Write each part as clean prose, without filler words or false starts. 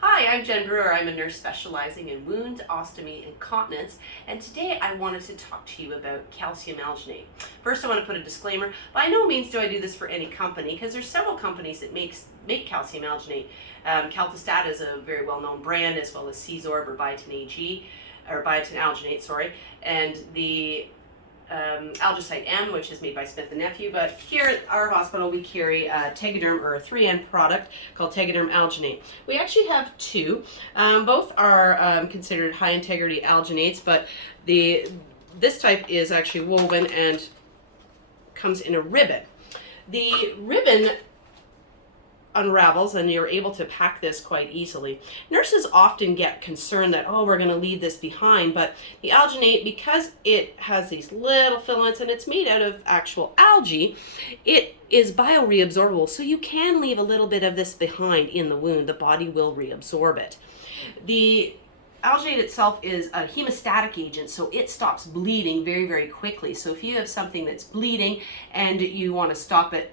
Hi, I'm Jen Brewer. I'm a nurse specializing in wound, ostomy, and continence, and today I wanted to talk to you about calcium alginate. First, I want to put a disclaimer. By no means do I do this for any company, because there's several companies that make calcium alginate. Calcistat is a very well-known brand, as well as Csorb or biotin AG, or biotin alginate, sorry, and the Algicite M, which is made by Smith & Nephew, but here at our hospital we carry a Tegaderm, or a 3N product called Tegaderm Alginate. We actually have two. Both are considered high integrity alginates, but this type is actually woven and comes in a ribbon. The ribbon unravels and you're able to pack this quite easily. Nurses often get concerned that, oh, we're going to leave this behind, but the alginate, because it has these little filaments and it's made out of actual algae, it is bioreabsorbable, so you can leave a little bit of this behind in the wound. The body will reabsorb it. The alginate itself is a hemostatic agent, so it stops bleeding very, very quickly. So if you have something that's bleeding and you want to stop it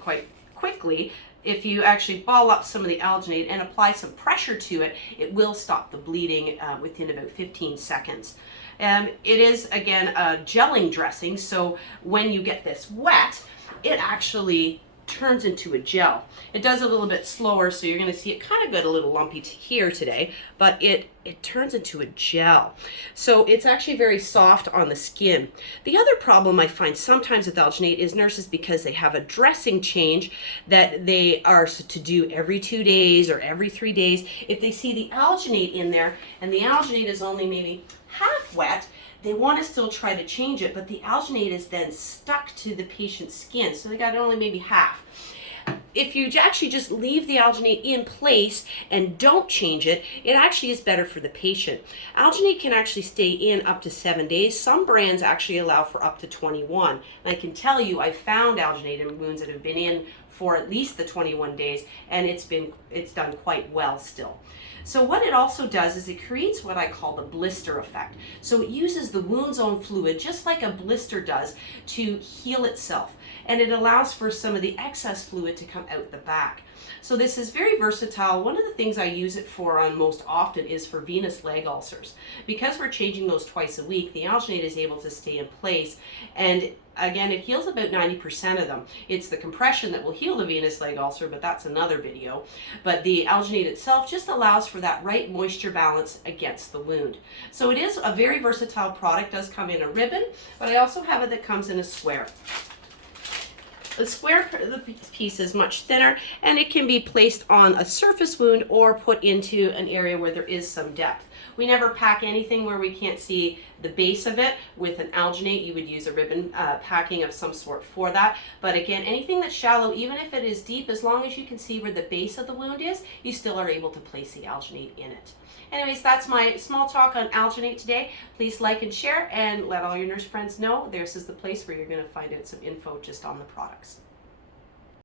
quite quickly, if you actually ball up some of the alginate and apply some pressure to it, it will stop the bleeding within about 15 seconds. It is, again, a gelling dressing, so when you get this wet, it actually turns into a gel. It does a little bit slower, so you're going to see it kind of get a little lumpy here today, but it turns into a gel. So it's actually very soft on the skin. The other problem I find sometimes with alginate is nurses, because they have a dressing change that they are to do every 2 days or every 3 days, if they see the alginate in there and the alginate is only maybe half wet, they want to still try to change it, but the alginate is then stuck to the patient's skin, so they got only maybe half. If you actually just leave the alginate in place and don't change it, it actually is better for the patient. Alginate can actually stay in up to 7 days. Some brands actually allow for up to 21. And I can tell you, I found alginate in wounds that have been in for at least the 21 days, and it's done quite well still. So what it also does is it creates what I call the blister effect. So it uses the wound's own fluid, just like a blister does, to heal itself. And it allows for some of the excess fluid to come out the back. So this is very versatile. One of the things I use it for most often is for venous leg ulcers. Because we're changing those twice a week, the alginate is able to stay in place, and again, it heals about 90% of them. It's the compression that will heal the venous leg ulcer, but that's another video. But the alginate itself just allows for that right moisture balance against the wound. So it is a very versatile product. It does come in a ribbon, but I also have it that comes in a square. The square piece is much thinner, and it can be placed on a surface wound or put into an area where there is some depth. We never pack anything where we can't see the base of it. With an alginate, you would use a ribbon packing of some sort for that. But again, anything that's shallow, even if it is deep, as long as you can see where the base of the wound is, you still are able to place the alginate in it. Anyways, that's my small talk on alginate today. Please like and share, and let all your nurse friends know this is the place where you're going to find out some info just on the products.